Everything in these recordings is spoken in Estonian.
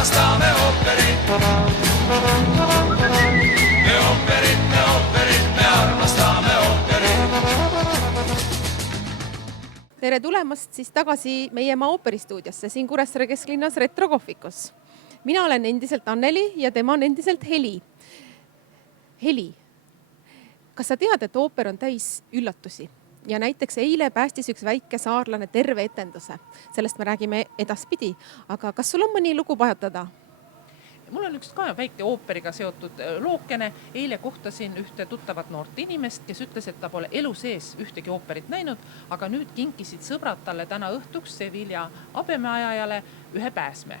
armastame ooperit. Me ooperit, me armastame ooperit. Tere tulemast siis tagasi meie ema ooperistuudiosse siin Kuressaare kesklinnas Retrokohvikus. Mina olen endiselt Anneli ja tema on endiselt Heli. Heli, kas sa tead, et ooper on täis üllatusi? Ja näiteks eile päästis üks väike saarlane terve etenduse. Sellest me räägime edaspidi. Aga kas sul on mõni lugu pajatada? Mul on üks ka väike ooperiga seotud lookene. Eile kohtasin ühte tuttavat noort inimest, kes ütles, et ta pole elu sees ühtegi ooperit näinud, aga nüüd kinkisid sõbrad talle täna õhtuks Sevilla abemeajajale ühe pääsme.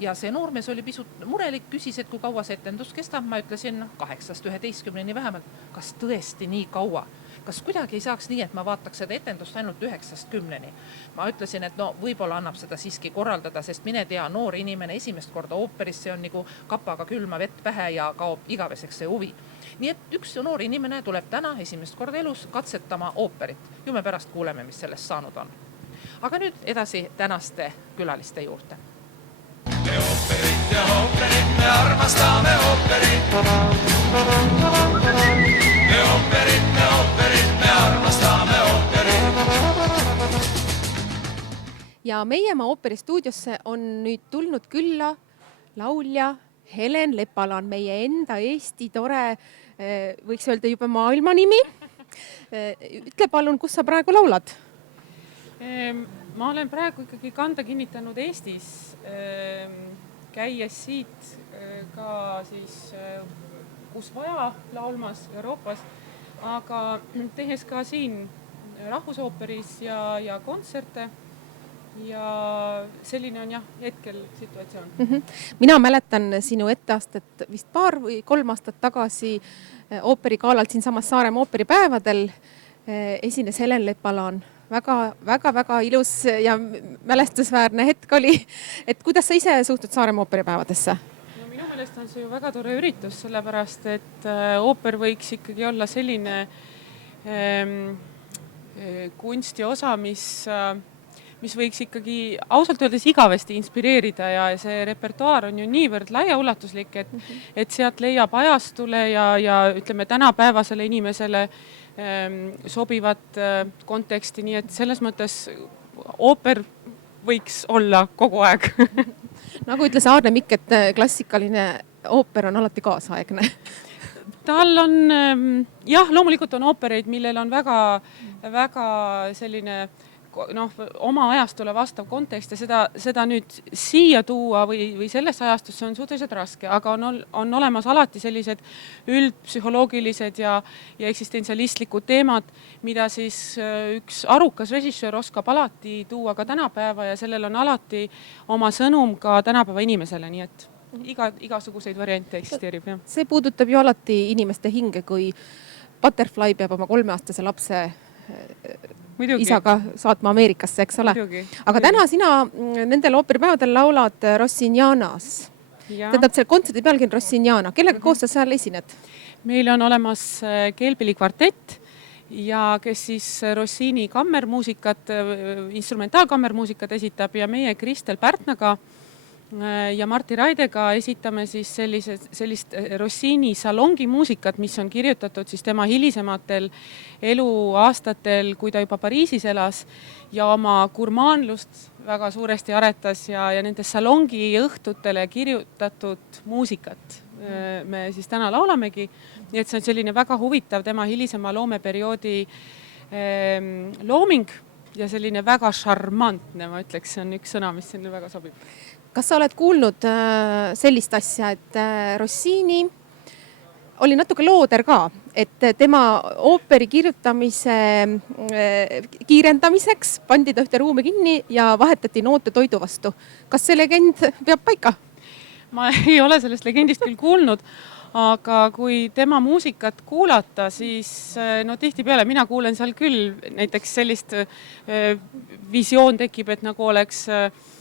Ja see noormees oli pisut murelik, küsis, et kui kaua see etendus kestab. Ma ütlesin 8-11 vähemalt. Kas tõesti nii kaua? Kas kuidagi ei saaks nii, et ma vaataks seda etendust ainult 9-10? Ma ütlesin, et no võib-olla annab seda siiski korraldada, sest mine tea, noor inimene esimest korda ooperis, see on nagu kapaga külma vett pähe ja kaob igaveseks see huvi. Nii et üks noor inimene tuleb täna esimest korda elus katsetama ooperit. Ju me pärast kuuleme, mis sellest saanud on. Aga nüüd edasi tänaste külaliste juurde. Me ooperit ja ooperit, me armastame ooperit. Me ooperit, me armastame ooperit. Ja meie ema ooperistuudiosse on nüüd tulnud külla laulja Helen Lepalan, meie enda Eesti tore, võiks öelda juba maailma nimi. Ütle palun, kus sa praegu laulad? Ma olen praegu ikkagi kanda kinnitanud Eestis, käies siit ka siis, kus vaja laulmas Euroopas, aga tehes ka siin rahvusooperis ja kontserte ja selline on jah hetkel situatsioon. Mina mäletan sinu etteastet vist 2 või 3 aastat tagasi ooperikaalalt siin samas Saaremaa ooperipäevadel esines Helen Lepalan. Väga ilus ja mälestusväärne hetk oli. Et kuidas sa ise suhtud Saaremaa ooperipäevadesse? No, minu meelest on see ju väga tore üritus, sellepärast, et ooper võiks ikkagi olla selline kunsti osa, mis võiks ikkagi ausalt öeldes igavesti inspireerida ja see repertuaar on ju niivõrd laiaulatuslik, et sealt leiab ajastule ja ütleme tänapäevasele inimesele sobivat konteksti, nii et selles mõttes ooper võiks olla kogu aeg. Nagu ütles Aarne Mikk, et klassikaline ooper on alati kaasaegne. Tal on, jah, loomulikult on oopereid, millel on väga selline oma ajastule vastav kontekst ja seda nüüd siia tuua või selles ajastusse on suhteliselt raske, aga on olemas alati sellised üldpsühholoogilised ja eksistentsialistlikud teemad, mida siis üks arukas režissöör oskab alati tuua ka tänapäeva ja sellel on alati oma sõnum ka tänapäeva inimesele, nii et igasuguseid variante eksisteerib. Ja. See puudutab ju alati inimeste hinge, kui Butterfly peab oma 3-aastase lapse isaga saatma Ameerikasse, eks ole. Aga täna sina nendel ooperipäevadel laulad Rossinianas. Tähendab, selle kontserdi pealgi on Rossiniana. Kellega koos sa seal esined? Meil on olemas Keelpilli kvartett ja kes siis Rossini kammermuusikat, instrumentaalkammermuusikat esitab ja meie Kristel Pärtnaga ja Martti Raidega esitame siis sellist Rossini salongi muusikat, mis on kirjutatud siis tema hilisematel eluaastatel, kui ta juba Pariisis elas ja oma gurmaanlust väga suuresti aretas ja nende salongi õhtutele kirjutatud muusikat me siis täna laulamegi. Nii et see on selline väga huvitav tema hilisema loomeperioodi looming ja selline väga šarmantne, ma ütleks, see on üks sõna, mis sinna väga sobib. Kas sa oled kuulnud sellist asja, et Rossini oli natuke looder ka, et tema ooperi kirjutamise kiirendamiseks pandi ta ühte ruumi kinni ja vahetati noote toidu vastu. Kas see legend peab paika? Ma ei ole sellest legendist küll kuulnud, aga kui tema muusikat kuulata, siis tihtipeale mina kuulen seal küll näiteks sellist visioon tekib, et nagu oleks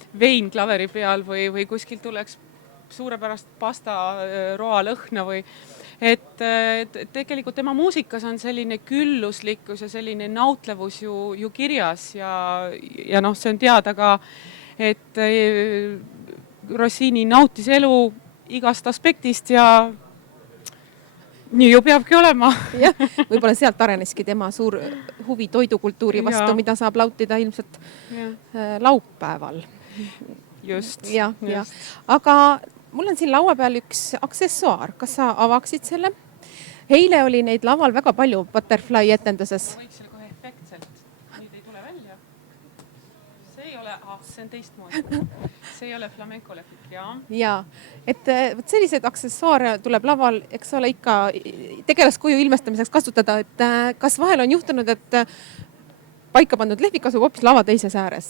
vein klaveri peal või kuskil tuleks suurepärast pasta roa lõhna või et tegelikult tema muusikas on selline külluslikkus ja selline nautlevus ju kirjas ja see on teada ka, et Rossini nautis elu igast aspektist ja nii ju peabki olema. jah, võib-olla sealt areneski tema suur huvi toidukultuuri vastu, mida saab nautida ilmselt laupäeval. Just. Ja. Aga mul on siin laua peal üks aksessuaar. Kas sa avaksid selle? Eile oli neid laval väga palju Butterfly etenduses. Võiks selle kohe efektselt. Nüüd ei tule välja. See on teistmoodi. See ei ole flamenco lepik, ja, et sellised aksessuaare tuleb laval, eks ole, ikka tegelaskuju ilmestamiseks kasutada, et kas vahel on juhtunud, et paika pandud lehvik asub hoopis lava teises ääres?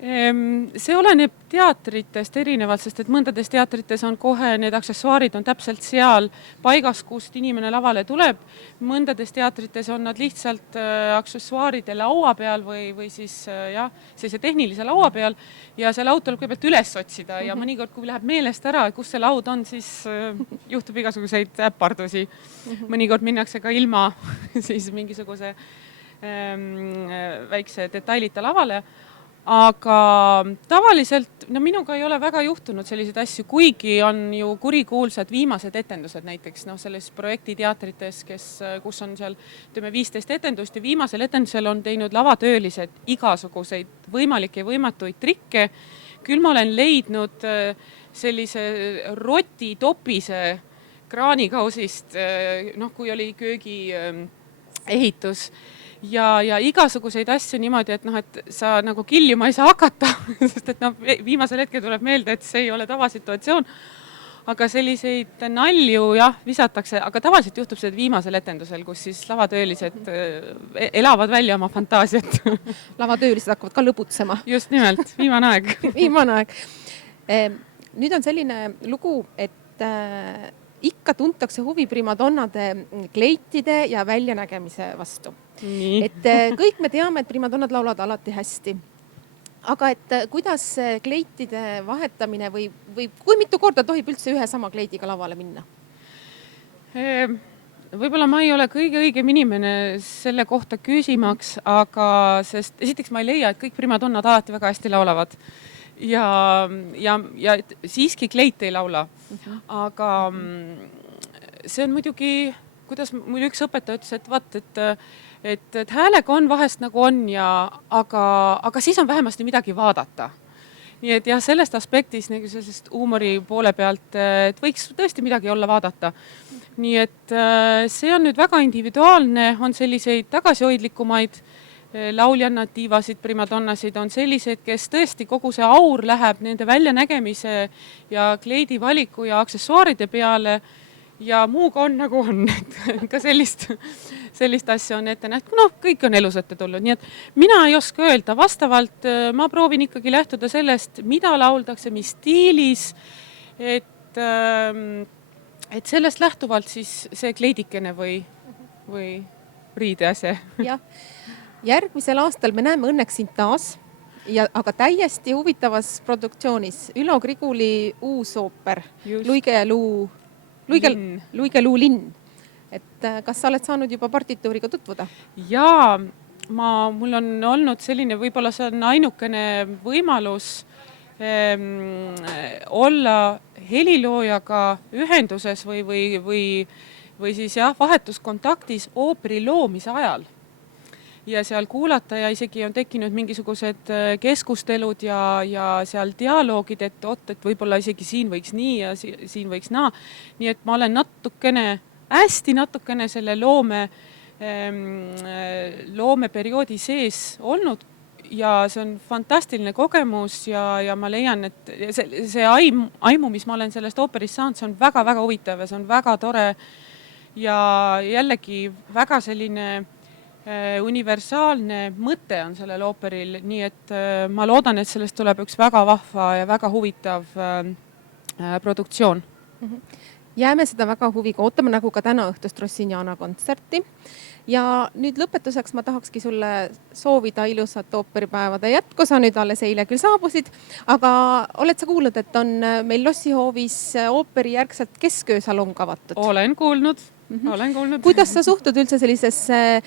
See oleneb teatritest erinevalt, sest et mõndades teatrites on kohe need aksessuaarid on täpselt seal paigas, kust inimene lavale tuleb. Mõndades teatrites on nad lihtsalt aksessuaaride laua peal või siis sellise tehnilise laua peal ja see laud tuleb kõigepealt üles otsida ja mõnikord, kui läheb meelest ära, kus see laud on, siis juhtub igasuguseid äpardusi. Mõnikord minnakse ka ilma siis mingisuguse väikse detailita lavale. Aga tavaliselt, minuga ei ole väga juhtunud selliseid asju, kuigi on ju kurikuulsad viimased etendused näiteks selles projektiteatrites, kus on seal 15 etendust ja viimasel etendusel on teinud lavatöölised igasuguseid võimalikke ja võimatuid trikke. Küll ma olen leidnud sellise roti topise kraanikausist, kui oli köögi ehitus ja igasuguseid asju niimoodi, et sa nagu kiljuma ei saa hakata, sest et viimasel hetkel tuleb meelde, et see ei ole tavasituatsioon. Aga selliseid nalju visatakse, aga tavaliselt juhtub see viimasel etendusel, kus siis lavatöölised elavad välja oma fantaasiat. Lavatöölised hakkavad ka lõbutsema. Just nimelt, viimane aeg. Viimane aeg. Nüüd on selline lugu, et ikka tuntakse huvi primadonnade kleitide ja väljanägemise vastu. Nii. Et kõik me teame, et primadonnad laulavad alati hästi. Aga et kuidas kleitide vahetamine või kui mitu korda tohib üldse ühe sama kleidiga lavale minna? Võib-olla ma ei ole kõige õigem inimene selle kohta küsimaks, aga sest esiteks ma ei leia, et kõik primadonnad alati väga hästi laulavad. Ja siiski kleit ei laula. Aga see on muidugi, kuidas mul üks õpetaja ütles, et häälega on vahest nagu on, aga siis on vähemasti midagi vaadata. Nii et sellest aspektis, sellisest huumori poole pealt, et võiks tõesti midagi olla vaadata. Nii et see on nüüd väga individuaalne, on selliseid tagasihoidlikumaid lauljannad, diivasid, primadonnasid on sellised, kes tõesti kogu see aur läheb nende väljanägemise ja kleidi valiku ja aksessuaaride peale ja muuga on nagu on. Ka sellist asja on ette nähtud. Kõik on elus ette tulnud. Nii et mina ei oska öelda. Vastavalt ma proovin ikkagi lähtuda sellest, mida lauldakse, mis stiilis, et sellest lähtuvalt siis see kleidikene või riidease. Jah. Järgmisel aastal me näeme õnneks sind taas, aga täiesti huvitavas produktsioonis. Ülo Griguli uus ooper, Luigeluu linn. Et kas sa oled saanud juba partituuriga tutvuda? Jaa, mul on olnud selline, võib-olla see on ainukene võimalus olla heliloojaga ühenduses või siis vahetuskontaktis ooperi loomise ajal. Ja seal kuulata ja isegi on tekkinud mingisugused keskustelud ja seal dialoogid, et võib-olla isegi siin võiks nii ja siin võiks naa. Nii et ma olen hästi natukene selle loomeperioodi sees olnud ja see on fantastiline kogemus ja ma leian, et see aimu, mis ma olen sellest ooperist saanud, see on väga-väga huvitav ja see on väga tore ja jällegi väga selline universaalne mõte on sellel ooperil, nii et ma loodan, et sellest tuleb üks väga vahva ja väga huvitav produktsioon. Jääme seda väga huviga ootama, nagu ka täna õhtust Rossiniana kontserti. Ja nüüd lõpetuseks ma tahakski sulle soovida ilusat ooperipäevade jätku. Sa nüüd alles eile küll saabusid, aga oled sa kuulnud, et on meil Lossihoovis ooperi järgselt kesköösalong avatud? Olen kuulnud. Kuidas sa suhtud üldse sellisesse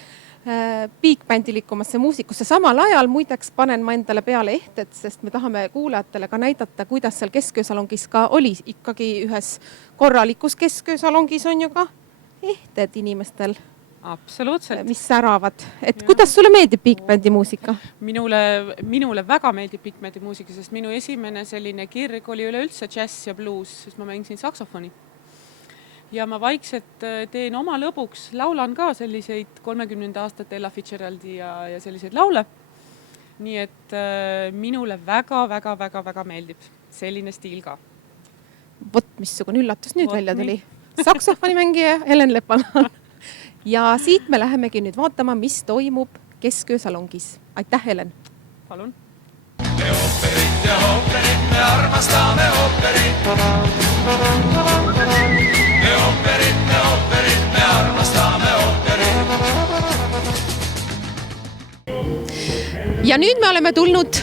big-bändilikumasse muusikusse. Samal ajal muideks panen ma endale peale ehted, sest me tahame kuulajatele ka näidata, kuidas seal kesköösalongis ka oli. Ikkagi ühes korralikus kesköösalongis on ju ka ehted inimestel, Absoluutselt. mis säravad. Et kuidas sulle meeldib big-bändi muusika? Minule väga meeldib big-bändi muusika, sest minu esimene selline kirg oli üleüldse džäss ja blues, sest ma mängisin saksofoni. Ja ma vaikselt teen oma lõbuks, laulan ka selliseid 30. aastate Ella Fitzgeraldi ja selliseid laule. Nii et minule väga meeldib selline stiil ka. Vot, missugune üllatus nüüd välja tuli. Saksofoni mängija Helen Leppalan. Ja siit me lähemegi nüüd vaatama, mis toimub kesköösalongis. Aitäh, Helen! Palun! Me ooperit ja ooperit, me armastame ooperit. Me ooperit, me armastame ooperit. Ja nüüd me oleme tulnud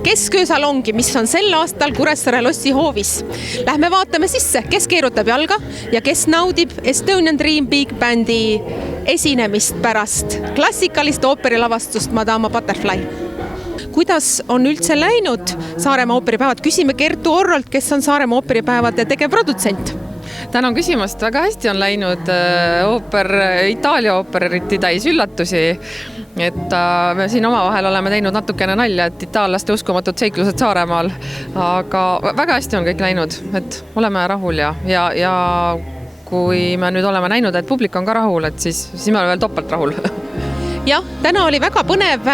kesköösalongi, mis on sel aastal Kuressaare lossi hoovis. Lähme vaatame sisse, kes keerutab jalga ja kes naudib Estonian Dream Big Bandi esinemist pärast klassikalist ooperilavastust Madama Butterfly. Kuidas on üldse läinud Saaremaa ooperipäevad? Küsime Kertu Orrolt, kes on Saaremaa ooperipäevade tegevprodutsent. Tänan küsimast, väga hästi on läinud Itaalia ooper eriti täis üllatusi, et me siin omavahel oleme teinud natukene nalja, et itaallaste uskumatud seiklused Saaremaal, aga väga hästi on kõik läinud, et oleme rahul ja kui me nüüd oleme näinud, et publik on ka rahul, et siis me oleme veel topelt rahul. Jah, täna oli väga põnev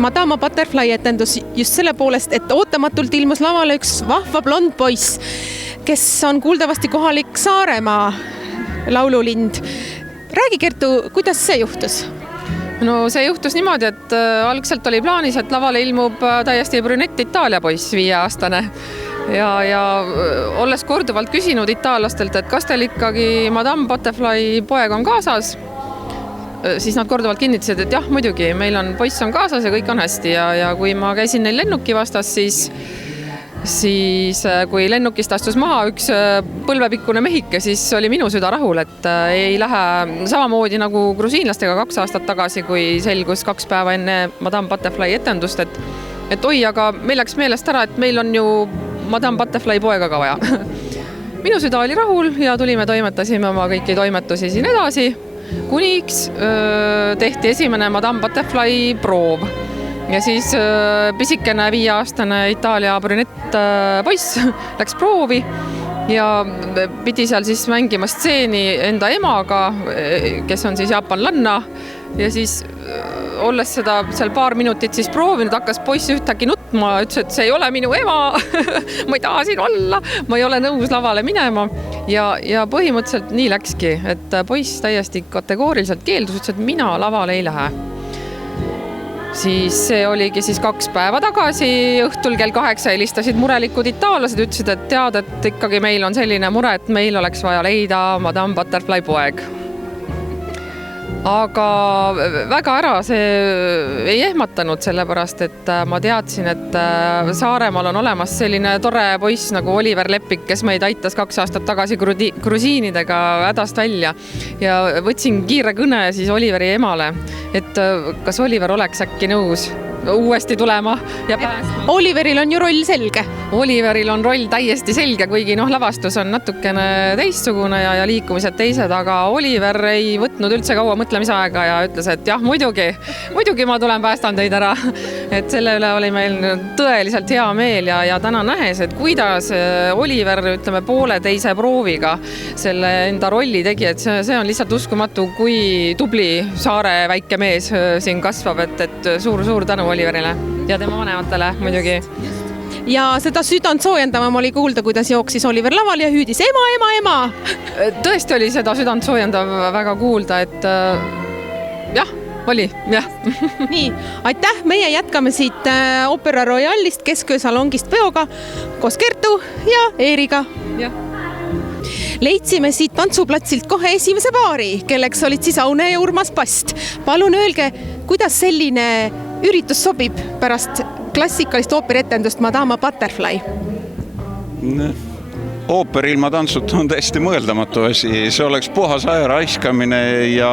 Madama Butterfly etendus just selle poolest, et ootamatult ilmus lavale üks vahva blond poiss, kes on kuuldavasti kohalik Saaremaa laululind. Räägi, Kertu, kuidas see juhtus? No see juhtus niimoodi, et algselt oli plaanis, et lavale ilmub täiesti brünett Itaalia poiss, 5-aastane. Ja olles korduvalt küsinud itaallastelt, et kas teil ikkagi Madame Butterfly poeg on kaasas, siis nad korduvalt kinnitasid, et jah, muidugi, meil on poiss on kaasas ja kõik on hästi. Ja kui ma käisin neil lennuki vastas, siis kui lennukist astus maha üks põlvepikkune mehike, siis oli minu süda rahul, et ei lähe samamoodi nagu grusiinlastega 2 aastat tagasi, kui selgus 2 päeva enne Madame Butterfly etendust, et oi, aga meil läks meelest ära, et meil on ju Madame Butterfly poega ka vaja. Minu süda oli rahul ja toimetasime oma kõiki toimetusi siin edasi, kuniks tehti esimene Madame Butterfly proov. Ja siis pisikene 5-aastane Itaalia brünett poiss läks proovi ja pidi seal siis mängima stseeni enda emaga, kes on siis jaapanlanna. Ja siis olles seda seal paar minutit siis proovinud, hakkas poiss ühtäkki nutma, ütles, et see ei ole minu ema, ma ei taha siin olla, ma ei ole nõus lavale minema. Ja põhimõtteliselt nii läkski, et poiss täiesti kategooriliselt keeldus, ütles, et mina lavale ei lähe. Siis see oligi siis 2 päeva tagasi, õhtul kell 8 helistasid murelikud itaallased, ütlesid, et tead, et ikkagi meil on selline mure, et meil oleks vaja leida Madame Butterfly poeg. Aga väga ära see ei ehmatanud, sellepärast, et ma teadsin, et Saaremaal on olemas selline tore poiss nagu Oliver Leppik, kes meid aitas 2 aastat tagasi grusiinidega hädast välja. Ja võtsin kiire kõne siis Oliveri emale, et kas Oliver oleks äkki nõus uuesti tulema. Ja Oliveril on ju roll selge. Oliveril on roll täiesti selge, kuigi lavastus on natukene teistsugune ja liikumised teised, aga Oliver ei võtnud üldse kaua mõtlemisaega ja ütles, et jah, muidugi ma tulen päästan teid ära. Et selle üle oli meil tõeliselt hea meel ja täna nähes, et kuidas Oliver, ütleme, poole teise prooviga selle enda rolli tegi, et see on lihtsalt uskumatu, kui tubli Saare väike mees siin kasvab, et suur tänu Oliverile ja tema vanematele muidugi. Ja seda südant soojendavam oli kuulda, kuidas jooksis Oliver laval ja hüüdis ema. Tõesti oli seda südant soojendav väga kuulda, et jah, oli. Nii, aitäh, meie jätkame siit Opera Royalist kesköösalongist peoga koos Kertu ja Eeriga. Leidsime siit tantsuplatsilt kohe esimese paari, kelleks olid siis Aune ja Urmas Past. Palun öelge, kuidas selline üritus sobib pärast klassikalist ooperetendust Madama Butterfly? Ooper ilma tantsuta on täiesti mõeldamatu asi. See oleks puhas aja raiskamine ja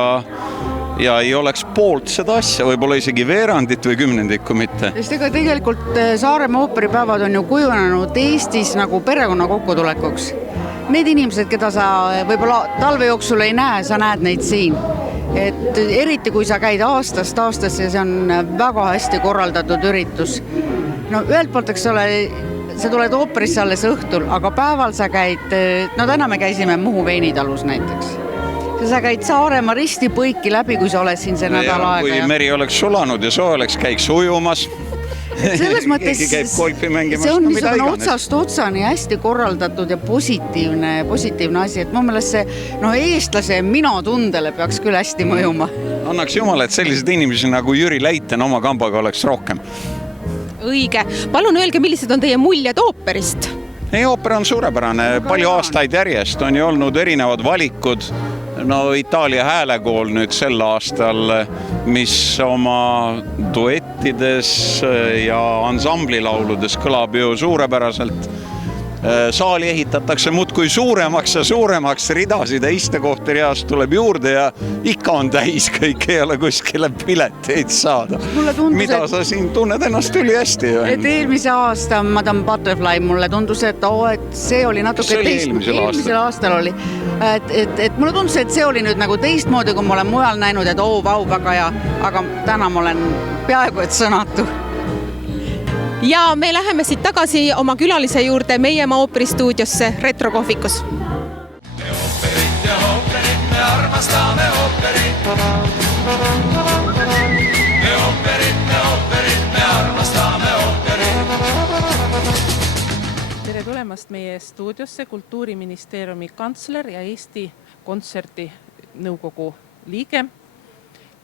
ja ei oleks poolt seda asja, võib-olla isegi veerandit või kümnendikku mitte. Sest ega tegelikult Saaremaa ooperipäevad on ju kujunenud Eestis nagu perekonna kokkutulekuks. Need inimesed, keda sa võib-olla talve jooksul ei näe, sa näed neid siin. Et eriti kui sa käid aastast aastasse, see on väga hästi korraldatud üritus. No ühelt poolt, eks ole, sa tuled ooperisse alles õhtul, aga päeval sa käid, no täna me käisime Muhu veinitalus näiteks. Sa käid Saaremaa risti põiki läbi, kui sa oled siin see nädal aega. Kui meri oleks sulanud ja soo oleks, käiks ujumas. Selles mõttes käib golfi mängimas, see on no niisugune otsast otsani hästi korraldatud ja positiivne asi, et mu meelest see eestlase minatundele peaks küll hästi mõjuma. Annaks jumal, et sellised inimesi nagu Jüri Leiten oma kambaga oleks rohkem. Õige. Palun öelge, millised on teie muljed ooperist? Ei, ooper on suurepärane, palju aastaid järjest on ju olnud erinevad valikud. No Itaalia häälekool nüüd sel aastal, mis oma duettides ja ansamblilauludes kõlab ju suurepäraselt. Saali ehitatakse muudkui suuremaks ja suuremaks, ridasid ja istekohti reast tuleb juurde ja ikka on täis, kõik ei ole kuskile pileteid saada. Mida sa siin tunned ennast üli hästi? Et eelmise aasta Madame Butterfly mulle tundus, et see oli natuke eelmisel aastal oli. Et mulle tundus, et see oli nüüd nagu teistmoodi, kui ma olen mujal näinud, et vau, väga hea, aga täna ma olen peaaegu et sõnatu. Ja me läheme siit tagasi oma külalise juurde meie ema ooperistuudiosse Retrokohvikus. Me ooperit ja ooperit, me armastame ooperit. Me ooperit, me armastame ooperit. Tere tulemast meie stuudiosse Kultuuriministeeriumi kantsler ja Eesti Kontserdi nõukogu liige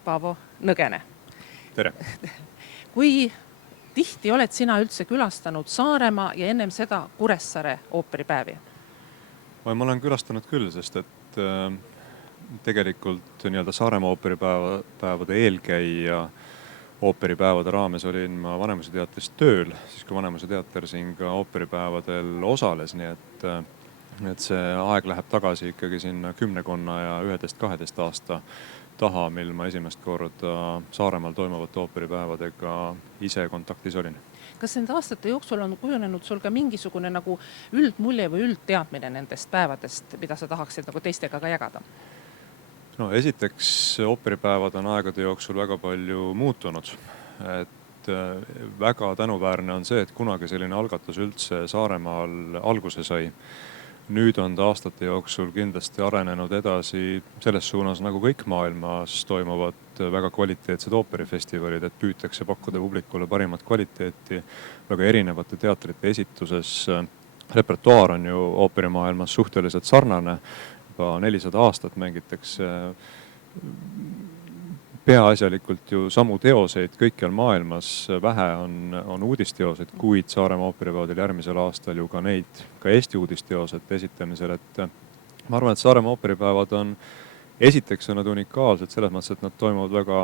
Paavo Nõgene. Tere! Kui tihti oled sina üldse külastanud Saaremaa ja ennem seda Kuressaare ooperipäevi? Ma olen külastanud küll, sest et tegelikult nii-öelda Saaremaa ooperipäevade eelkäija ooperipäevade raames olin ma Vanemuise teatris tööl, siis kui Vanemuise teater siin ka ooperipäevadel osales, nii et see aeg läheb tagasi ikkagi sinna 10 ja 11-12 aasta taha, mil ma esimest korda Saaremaal toimuvate ooperipäevadega ise kontaktis olin. Kas nende aastate jooksul on kujunenud sul ka mingisugune nagu üldmulje või üldteadmine nendest päevadest, mida sa tahaksid nagu teistega ka jagada? No esiteks ooperipäevad on aegade jooksul väga palju muutunud. Et väga tänuväärne on see, et kunagi selline algatus üldse Saaremaal alguse sai. Nüüd on ta aastate jooksul kindlasti arenenud edasi selles suunas, nagu kõik maailmas toimuvad väga kvaliteetsed ooperifestivalid, et püütakse pakkuda publikule parimat kvaliteeti väga erinevate teatrite esituses. Repertuaar on ju ooperimaailmas suhteliselt sarnane, juba 400 aastat mängitakse peaasjalikult ju samu teoseid kõikjal maailmas, vähe on uudisteoseid, kuid Saaremaa ooperipäevadel järgmisel aastal ju ka neid, ka Eesti uudisteosed esitamisel, et ma arvan, et Saaremaa ooperipäevad on, esiteks on nad unikaalsed selles mõttes, et nad toimuvad väga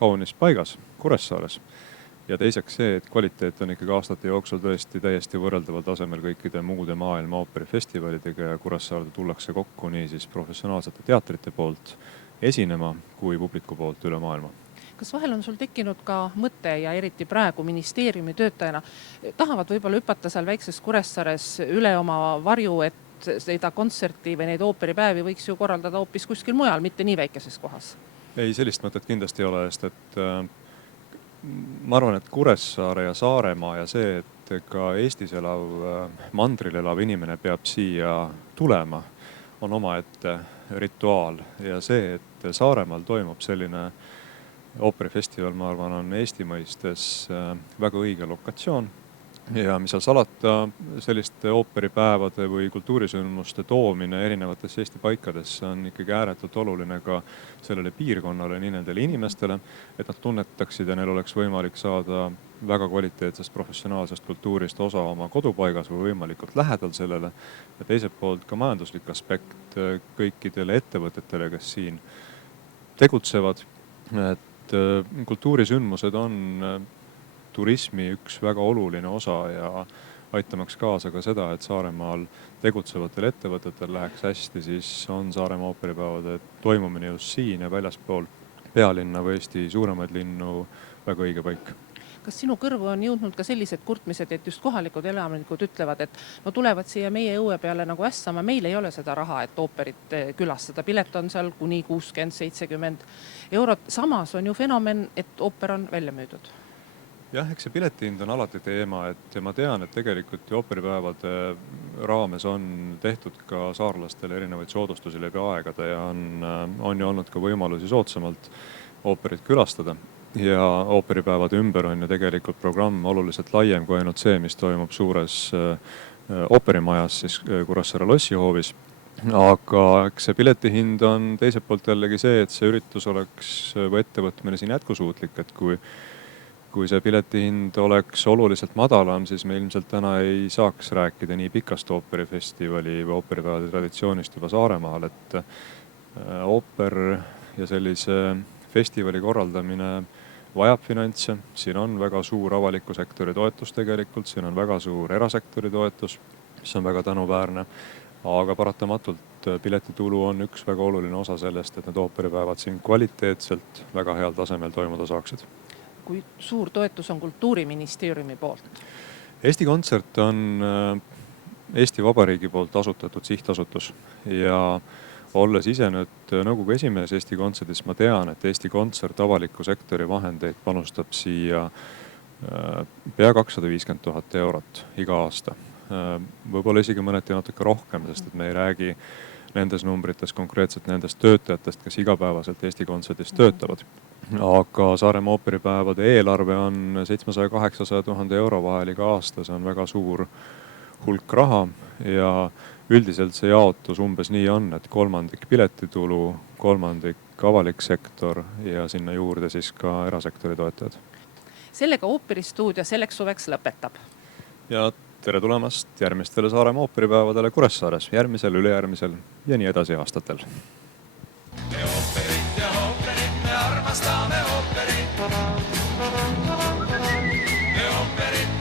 kaunis paigas, Kuressaares. Ja teiseks see, et kvaliteet on ikkagi aastate jooksul tõesti täiesti võrreldaval tasemel kõikide muude maailma ooperifestivalidega ja Kuressaarde tullakse kokku nii siis professionaalsete teatrite poolt esinema kui publiku poolt üle maailma. Kas vahel on sul tekkinud ka mõte ja eriti praegu ministeeriumi töötajana tahavad võib-olla hüpata seal väikses Kuressaares üle oma varju, et seda kontserti või neid ooperipäevi võiks ju korraldada hoopis kuskil mujal, mitte nii väikeses kohas? Ei, sellist mõtet kindlasti ei ole, sest et ma arvan, et Kuressaare ja Saaremaa ja see, et ka Eestis elav, mandril elav inimene peab siia tulema, on omaette rituaal ja see, et Saaremaal toimub selline ooperifestival, ma arvan, on Eesti mõistes väga õige lokatsioon ja mis seal salata, selliste ooperipäevade või kultuurisündmuste toomine erinevatesse Eesti paikadesse on ikkagi ääretult oluline ka sellele piirkonnale, nii nendele inimestele, et nad tunnetaksid ja neil oleks võimalik saada väga kvaliteetsest professionaalsest kultuurist osa oma kodupaigas või võimalikult lähedal sellele. Ja teiselt poolt ka majanduslik aspekt kõikidele ettevõtetele, kes siin tegutsevad. Et kultuurisündmused on turismi üks väga oluline osa ja aitamaks kaasa ka seda, et Saaremaal tegutsevatel ettevõtetel läheks hästi, siis on Saaremaa ooperipäevade toimumine just siin ja väljaspool pealinna või Eesti suuremaid linnu väga õige paik. Kas sinu kõrvu on jõudnud ka sellised kurtmised, et just kohalikud elanikud ütlevad, et no tulevad siia meie õue peale nagu ässama, meil ei ole seda raha, et ooperit külastada. Pilet on seal kuni 60-70 eurot. Samas on ju fenomen, et ooper on välja müüdud. Jah, eks see piletihind on alati teema, et ma tean, et tegelikult ooperipäevade raames on tehtud ka saarlastele erinevaid soodustusi läbi aegade ja on ju olnud ka võimalusi soodsamalt ooperit külastada. Ja ooperipäevade ümber on ju tegelikult programm oluliselt laiem kui ainult see, mis toimub suures ooperimajas, siis Kuressaare lossihoovis. Aga eks see piletihind on teiselt poolt jällegi see, et see üritus oleks või ettevõtmine siin jätkusuutlik, et kui see piletihind oleks oluliselt madalam, siis me ilmselt täna ei saaks rääkida nii pikast ooperifestivali või ooperipäevade traditsioonist juba Saaremaal, et ooper ja sellise festivali korraldamine vajab finantse, siin on väga suur avaliku sektori toetus tegelikult, siin on väga suur erasektori toetus, mis on väga tänuväärne, aga paratamatult piletitulu on üks väga oluline osa sellest, et need ooperipäevad siin kvaliteetselt väga heal tasemel toimuda saaksid. Kui suur toetus on Kultuuriministeeriumi poolt? Eesti Kontsert on Eesti Vabariigi poolt asutatud sihtasutus ja olles ise nüüd nõukogu esimees Eesti Kontserdis, ma tean, et Eesti Kontsert avaliku sektori vahendeid panustab siia pea 250 000 eurot iga aasta. Võib-olla isegi mõneti natuke rohkem, sest et me ei räägi nendes numbrites konkreetselt nendest töötajatest, kes igapäevaselt Eesti Kontserdis töötavad. Aga Saaremaa ooperipäevade eelarve on 700-800 000 euro vahel iga aasta, see on väga suur hulk raha ja üldiselt see jaotus umbes nii on, et 1/3 piletitulu, 1/3 avalik sektor ja sinna juurde siis ka erasektori toetajad. Sellega ooperistuudio selleks suveks lõpetab. Ja tere tulemast järgmistele Saaremaa ooperipäevadele Kuressaares, järgmisel, ülejärgmisel ja nii edasi aastatel. Me ooperit, me armastame ooperit. Me ooperit